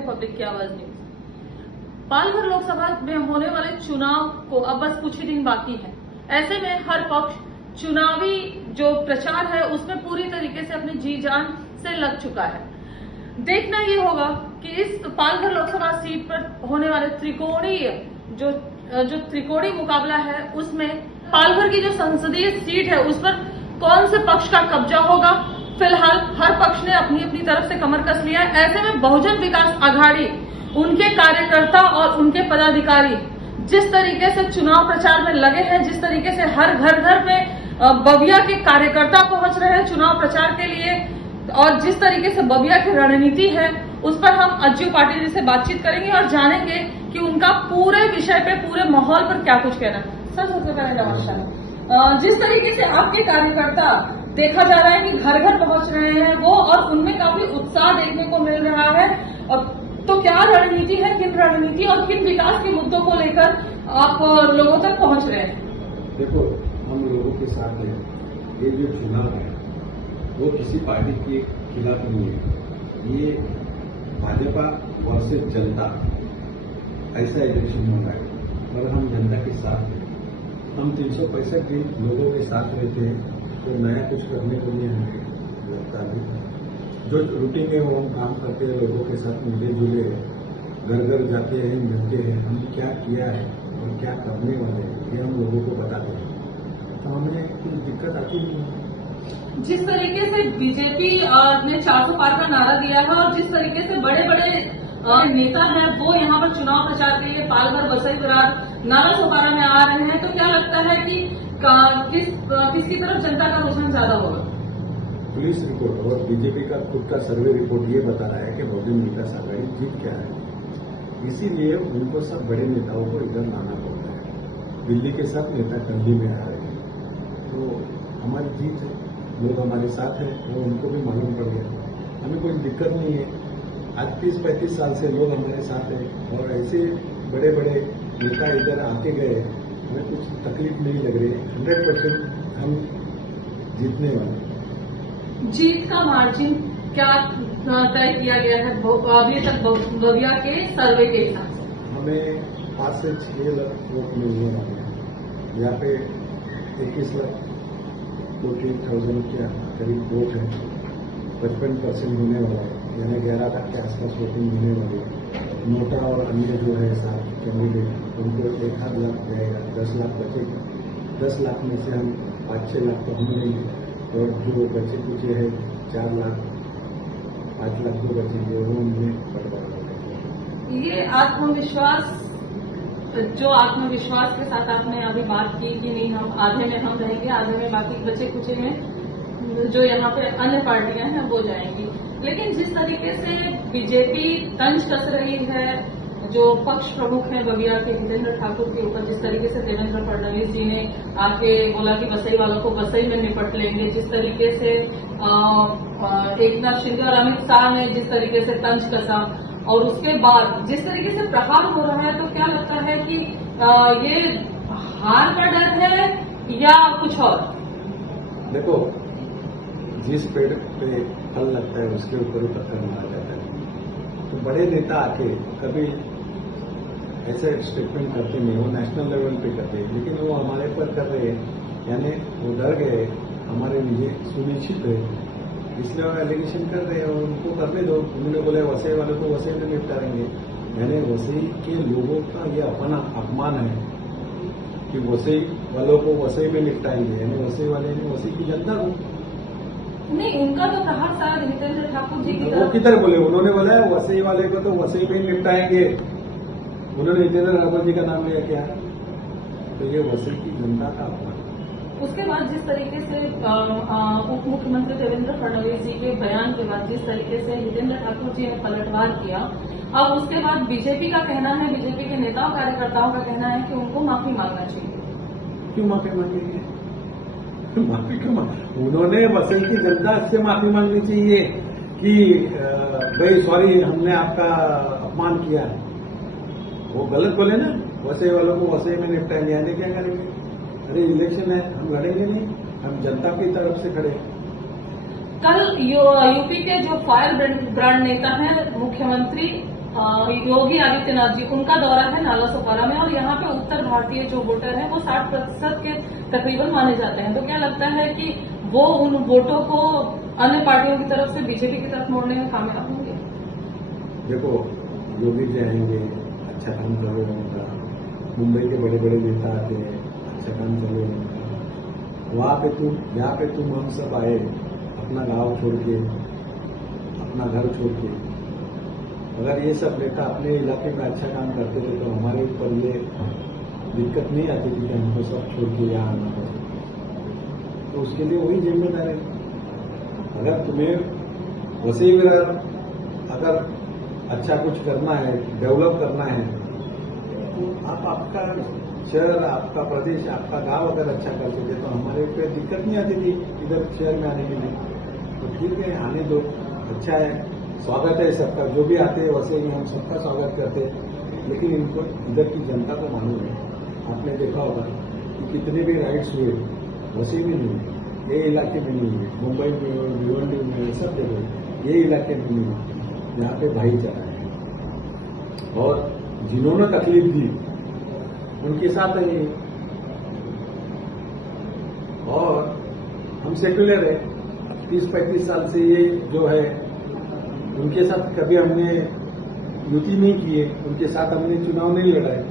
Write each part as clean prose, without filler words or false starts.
है पब्लिक की आवाज न्यूज। पालघर लोकसभा में होने वाले चुनाव को अब बस कुछ ही दिन बाकी है। ऐसे में हर पक्ष चुनावी जो प्रचार है उसमें पूरी तरीके से अपनी जी जान से लग चुका है। देखना ये होगा कि इस पालघर लोकसभा सीट पर होने वाले जो त्रिकोणीय मुकाबला है उसमें पालघर की जो संसदीय सीट है उस पर कौन से पक्ष का कब्जा होगा। फिलहाल हर पक्ष ने अपनी अपनी तरफ से कमर कस लिया है। ऐसे में बहुजन विकास आघाड़ी, उनके कार्यकर्ता और उनके पदाधिकारी जिस तरीके से चुनाव प्रचार में लगे हैं, जिस तरीके से हर घर घर में बबिया के कार्यकर्ता पहुंच रहे हैं चुनाव प्रचार के लिए, और जिस तरीके से बबिया की रणनीति है उस पर हम अज्जू पाटिल जी से बातचीत करेंगे और जानेंगे कि उनका पूरे विषय पे, पूरे माहौल पर क्या कुछ कहना है। सर, सबसे पहले नमस्कार। जिस तरीके से आपके कार्यकर्ता देखा जा रहा है कि घर घर पहुंच रहे हैं वो, और उनमें काफी उत्साह देखने को मिल रहा है, और तो क्या रणनीति है, किन रणनीति और किन विकास के मुद्दों को लेकर आप लोगों तक पहुंच रहे हैं? देखो, हम लोगों के साथ हैं। ये जो चुनाव है वो किसी पार्टी के खिलाफ नहीं है, ये भाजपा वर्सेस जनता ऐसा इलेक्शन होना है, और हम जनता के साथ हैं। हम 365 दिन लोगों के साथ रहते हैं, तो नया कुछ करने के लिए हमें लगता नहीं। जो रूटीन है वो हम काम करते हैं, लोगों के साथ मिले जुले, घर घर जाते हैं, मिलते हैं, हम क्या किया है और क्या करने वाले हैं ये हम लोगों को बताते हैं, तो हमें कुछ दिक्कत आती नहीं है। जिस तरीके से बीजेपी ने 400 पार का नारा दिया है और जिस तरीके से बड़े बड़े नेता हैं वो यहाँ पर चुनाव प्रचार के लिए पालघर, बसई, विरार, नाला सोपारा में आ रहे हैं, तो क्या लगता है कि किसकी तरफ जनता का रुझान ज्यादा होगा? पुलिस रिपोर्ट और बीजेपी का खुद का सर्वे रिपोर्ट ये बता रहा है कि बहुजन विकास आघाड़ी जीत क्या है। इसीलिए उनको सब बड़े नेताओं को इधर लाना पड़ता है। दिल्ली के सब नेता कंधी में आ रहे हैं, तो हमारी जीत है, लोग हमारे साथ हैं, वो उनको भी मालूम पड़ गया। हमें कोई दिक्कत नहीं है। आज 30-35 साल से लोग हमारे साथ हैं, और ऐसे बड़े बड़े नेता इधर आते गए, हमें कुछ तकलीफ नहीं लग रही है। 100% हम जीतने वाले हैं। जीत का मार्जिन क्या तय किया गया है अभी तक बबिया के सर्वे के हिसाब से? हमें 5 से 6 लाख वोट मिलने वाले हैं। यहाँ पे 21 लाख 40,000 के करीब वोट है। 55% होने वाला है, यानी 11 लाख के आसपास वोटिंग होने वाली है। नोटा और अन्य जो है साथ कैंडिडेट उनको 1 लाख जाएगा, 10 लाख बचेगा। 10 लाख में से हम 5-6 लाख तो हम लेंगे, और जो बचे कुछ है 4 लाख 5 लाख जो बचेंगे वो हमने बंटवारा करेंगे। ये आत्मविश्वास, जो आत्मविश्वास के साथ आपने अभी बात की कि नहीं, हम आधे में हम रहेंगे, आधे में बाकी बचे कुछ में जो यहाँ पे अन्य पार्टियां हैं वो जाएंगी, लेकिन जिस तरीके से बीजेपी तंज कस रही है, जो पक्ष प्रमुख हैं बबिया के हितेंद्र ठाकुर के ऊपर, जिस तरीके से देवेंद्र फडणवीस जी ने आके बोला कि बसई वालों को बसई में निपट लेंगे, जिस तरीके से एकनाथ शिंदे और अमित शाह ने जिस तरीके से तंज कसा, और उसके बाद जिस तरीके से प्रहार हो रहा है, तो क्या लगता है कि ये हार का डर है या कुछ और? देखो, जिस पेड़ पे फल लगता है उसके ऊपर ही पत्थर मारा जाता है। तो बड़े नेता आके कभी ऐसे स्टेटमेंट करते नहीं, वो नेशनल लेवल पे करते हैं, लेकिन वो हमारे पर कर रहे हैं, यानी वो डर गए हमारे लिए सुनिश्चित है, इसलिए वो एलिगेशन कर रहे हैं, और उनको करने दो। उन्होंने बोला वसई वालों को वसई में निपटाएंगे, यानी वसई के लोगों का ये अपमान है कि वसई वालों को वसई में निपटाएंगे, यानी वसई वाले ने वसई की जनता को नहीं, उनका तो कहा सर हितेंद्र ठाकुर जी की वो किधर बोले? उन्होंने बोला है वसई वाले को तो वसई में निपटाएंगे, उन्होंने हितेंद्र ठाकुर जी का नाम लिया क्या? तो ये वसई की जनता का अपमान। उसके बाद जिस तरीके से उप मुख्यमंत्री देवेंद्र फडणवीस जी के बयान के बाद जिस तरीके से हितेंद्र ठाकुर जी ने पलटवार किया, अब उसके बाद बीजेपी का कहना है, बीजेपी के नेताओं कार्यकर्ताओं का कहना है कि उनको माफी मांगना चाहिए। क्यों माफी मांगेंगे? माफी क्यों मांगे? उन्होंने वसई की जनता से माफी मांगनी चाहिए कि भाई सॉरी, हमने आपका अपमान किया है। वो गलत बोले ना, वसई वालों को वसई में निपटाएंगे, यानी क्या करेंगे? अरे इलेक्शन है, हम लड़ेंगे नहीं, हम जनता की तरफ से खड़े। कल यूपी के जो फायर ब्रांड नेता हैं मुख्यमंत्री योगी आदित्यनाथ जी, उनका दौरा है नाला सोपारा में और यहाँ पे उत्तर भारतीय जो वोटर है वो 60% के तकरीबन माने जाते हैं। तो क्या लगता है कि वो उन वोटों को अन्य पार्टियों की तरफ से बीजेपी की तरफ मोड़ने में कामयाब होंगे? देखो, योगी जी आएंगे, अच्छा काम करेगा उनका, मुंबई के बड़े बड़े नेता आते हैं, अच्छा काम करेगा उनका। वहाँ पे यहाँ पे तुम हम सब आए, अपना गांव छोड़ के, अपना घर छोड़ के, अगर ये सब नेता अपने इलाके में अच्छा काम करते थे तो हमारे ऊपर ये दिक्कत नहीं आती थी कि हमको सब छोड़ के यहाँ आना पड़े। तो उसके लिए वही जिम्मेदार है। अगर तुम्हें वैसे ही अगर अच्छा कुछ करना है, डेवलप करना है, तो आप आपका शहर, आपका प्रदेश, आपका गांव अगर अच्छा कर सके तो हमारे पे दिक्कत नहीं आती थी इधर शहर में आने के लिए। तो ठीक है, आने दो, अच्छा है, स्वागत है सबका। जो भी आते हैं वैसे ही हम सबका स्वागत करते हैं। लेकिन इनको इधर की जनता को मालूम है, आपने देखा होगा कि कितने भी राइड्स हुए वैसे भी नहीं हुए, ये इलाके में नहीं हुए, मुंबई में, भिवंडी में, सब जगह ये इलाके में नहीं हुए, यहाँ पे भाईचारा है। और जिन्होंने तकलीफ दी उनके साथ है। और हम सेक्युलर है, 30-35 साल से ये जो है उनके साथ कभी हमने युति नहीं किए, उनके साथ हमने चुनाव नहीं लड़ाए।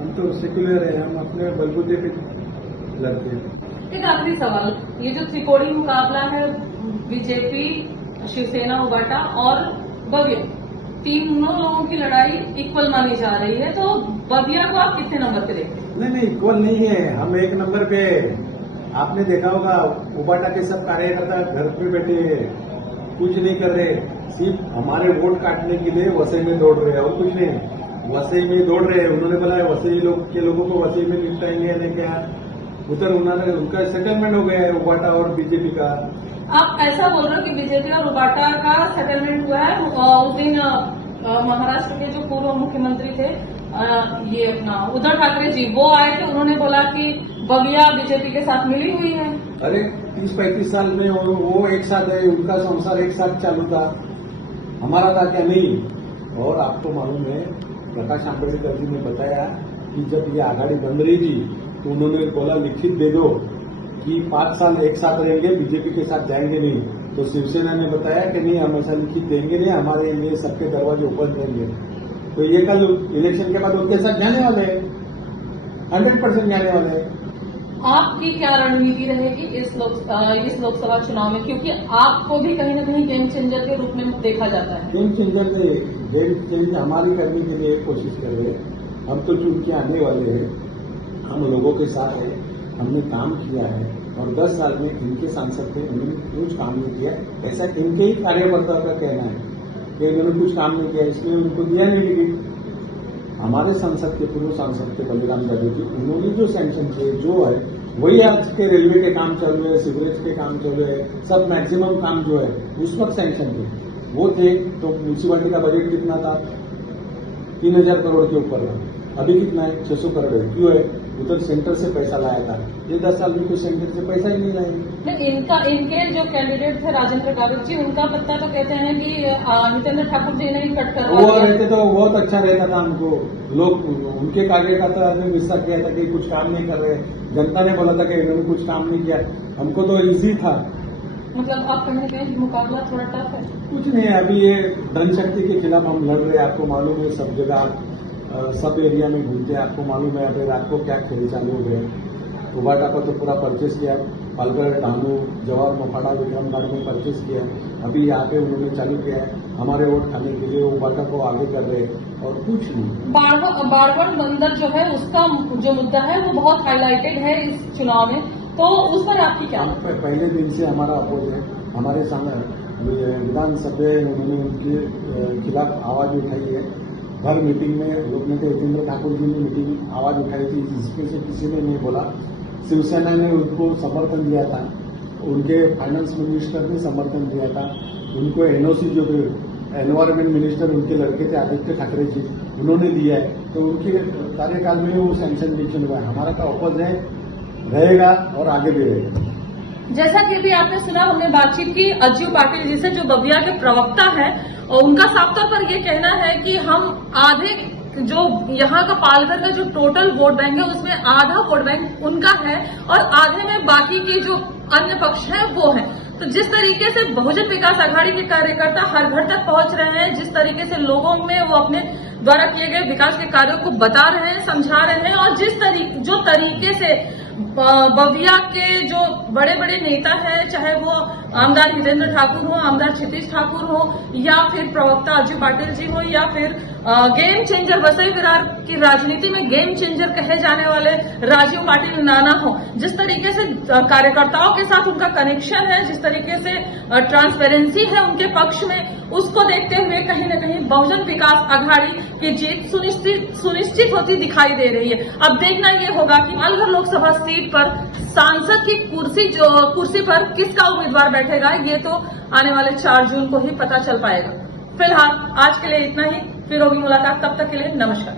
हम तो सेक्युलर है, हम अपने बलबूते पे लड़ते हैं। एक आखिरी सवाल, ये जो त्रिकोणीय मुकाबला है बीजेपी, शिवसेना, उबाटा और बविया, तीनों लोगों की लड़ाई इक्वल मानी जा रही है, तो बविया को आप कितने नंबर पे देखते हैं? नहीं, इक्वल नहीं है, हम एक नंबर पे। आपने देखा होगा उबाटा के सब कार्यकर्ता घर पे बैठे हैं, कुछ नहीं कर रहे, सिर्फ हमारे वोट काटने के लिए वसई में दौड़ रहे हैं और कुछ नहीं। वसई में दौड़ रहे हैं, उन्होंने बोला है वसई के लोगों को वसई में निपटाएंगे, नहीं क्या उधर उन्होंने उनका सेटलमेंट हो गया है उबाटा और बीजेपी का। आप ऐसा बोल रहे हो कि बीजेपी और उबाटा का सेटलमेंट हुआ है? उस दिन महाराष्ट्र के जो पूर्व मुख्यमंत्री थे, ये अपना उद्धव ठाकरे जी, वो आए थे, उन्होंने बोला कि बविया बीजेपी के साथ मिली हुई है। अरे 30-35 साल में वो एक साथ है, उनका संसार एक साथ चालू था, हमारा था क्या नहीं। और आपको मालूम है, प्रकाश आंबेडकर जी ने बताया कि जब ये आघाड़ी बन रही थी तो उन्होंने बोला लिखित दे दो कि 5 साल एक साथ रहेंगे, बीजेपी के साथ जाएंगे नहीं। तो शिवसेना ने बताया कि नहीं, हम ऐसा लिखित देंगे नहीं, हमारे लिए सबके दरवाजे ओपन रहेंगे। तो ये कल इलेक्शन के बाद उनके साथ जाने वाले हैं, 100% जाने वाले हैं। आपकी क्या रणनीति रहेगी इस लोकसभा चुनाव में, क्योंकि आपको भी कहीं ना कहीं गेम चेंजर के रूप में देखा जाता है? गेम चेंज हमारी करने के लिए कोशिश कर रहे हैं। हम तो चुन के आने वाले हैं, हम लोगों के साथ है, हमने काम किया है और 10 साल में इनके सांसद थे, उन्होंने कुछ काम नहीं किया। ऐसा इनके ही कार्यकर्ताओं का कहना है कि इन्होंने कुछ काम नहीं किया, इसलिए उनको दिया नहीं टिकट। हमारे सांसद के, पूर्व सांसद के बलिराम यादव जी, उन्होंने जो सैंक्शन किए जो है वही आज के रेलवे के काम चालू है, सीवरेज के काम चालू है, सब मैक्सिमम काम जो है उस वक्त सैंक्शन थे वो थे। तो म्यूनिसिपालिटी का बजट कितना था? 3000 करोड़ के ऊपर था। अभी कितना है? 600 करोड़ है। क्यों है? उधर सेंटर से पैसा लाया था। ये 10 साल में कोई सेंटर से पैसा ही नहीं लाएंगे। इनके जो कैंडिडेट थे राजेंद्र गावित जी, उनका पत्ता तो कहते हैं कि हितेंद्र ठाकुर जी ने ही कट करवा वो रहते तो बहुत अच्छा रहता था। हमको लोग, उनके कार्यकर्ता ने गुस्सा किया था कि कुछ काम नहीं कर रहे, जनता ने बोला था कि इन्होंने कुछ काम नहीं किया। हमको तो इजी था। मतलब आप कहीं ना कहीं मुकाबला थोड़ा टफ है? कुछ नहीं, अभी ये धन शक्ति के खिलाफ हम लड़ रहे हैं। आपको मालूम है, सब जगह सब एरिया में घूमते हैं, आपको मालूम है अभी रात को क्या खेल चालू हो गए। उबाटा का तो पूरा परचेस किया, पालगढ़, डानू, जवाहर, मोपाड़ा, विक्रमगढ़ में परचेस किया। अभी यहाँ पे उन्होंने चालू किया है, हमारे वोट खाने के लिए उबाटा को आगे कर रहे हैं और कुछ नहीं। बाड़वन बंदर जो है उसका जो मुद्दा है वो बहुत हाईलाइटेड है इस चुनाव में, तो उस पर आपकी क्या? पहले दिन से हमारा अपोज है। हमारे सामने विधानसभा उन्होंने उनके खिलाफ आवाज उठाई है। हर मीटिंग में लोकनेता हितेंद्र ठाकुर जी ने मीटिंग आवाज उठाई थी, जिसमें से किसी ने नहीं बोला। शिवसेना ने उनको समर्थन दिया था, उनके फाइनेंस मिनिस्टर ने समर्थन दिया था, उनको एनओसी जो एनवायरमेंट मिनिस्टर उनके लड़के थे आदित्य ठाकरे जी, उन्होंने दिया है। तो उनके कार्यकाल में वो सैंक्शन हुआ है। हमारा तो अपोज है, रहेगा और आगे भी रहेगा। जैसा कि अभी आपने सुना, हमने बातचीत की अज्जू पाटिल जी से, जो बविया के प्रवक्ता है, और उनका साफ तौर पर यह कहना है कि हम आधे, जो यहाँ का पालघर का जो टोटल वोट बैंक है उसमें आधा वोट बैंक उनका है और आधे में बाकी के जो अन्य पक्ष है वो है। तो जिस तरीके से बहुजन विकास आघाड़ी के कार्यकर्ता हर घर तक पहुंच रहे हैं, जिस तरीके से लोगों में वो अपने द्वारा किए गए विकास के कार्यों को बता रहे हैं, समझा रहे हैं, और जो तरीके से बविया के जो बड़े बड़े नेता हैं, चाहे वो आमदार हितेंद्र ठाकुर हो, आमदार क्षितिज ठाकुर हो, या फिर प्रवक्ता अज्जू पाटिल जी हो, या फिर गेम चेंजर वसई विरार की राजनीति में गेम चेंजर कहे जाने वाले राजीव पाटिल नाना हो, जिस तरीके से कार्यकर्ताओं के साथ उनका कनेक्शन है, जिस तरीके से ट्रांसपेरेंसी है उनके पक्ष में, उसको देखते हुए कहीं न कहीं बहुजन विकास आघाड़ी की जीत सुनिश्चित होती दिखाई दे रही है। अब देखना ये होगा कि पालघर लोकसभा सीट पर सांसद की कुर्सी पर किसका उम्मीदवार बैठेगा, ये तो आने वाले 4 जून को ही पता चल पाएगा। फिलहाल आज के लिए इतना ही, फिर होगी मुलाकात, तब तक के लिए नमस्कार।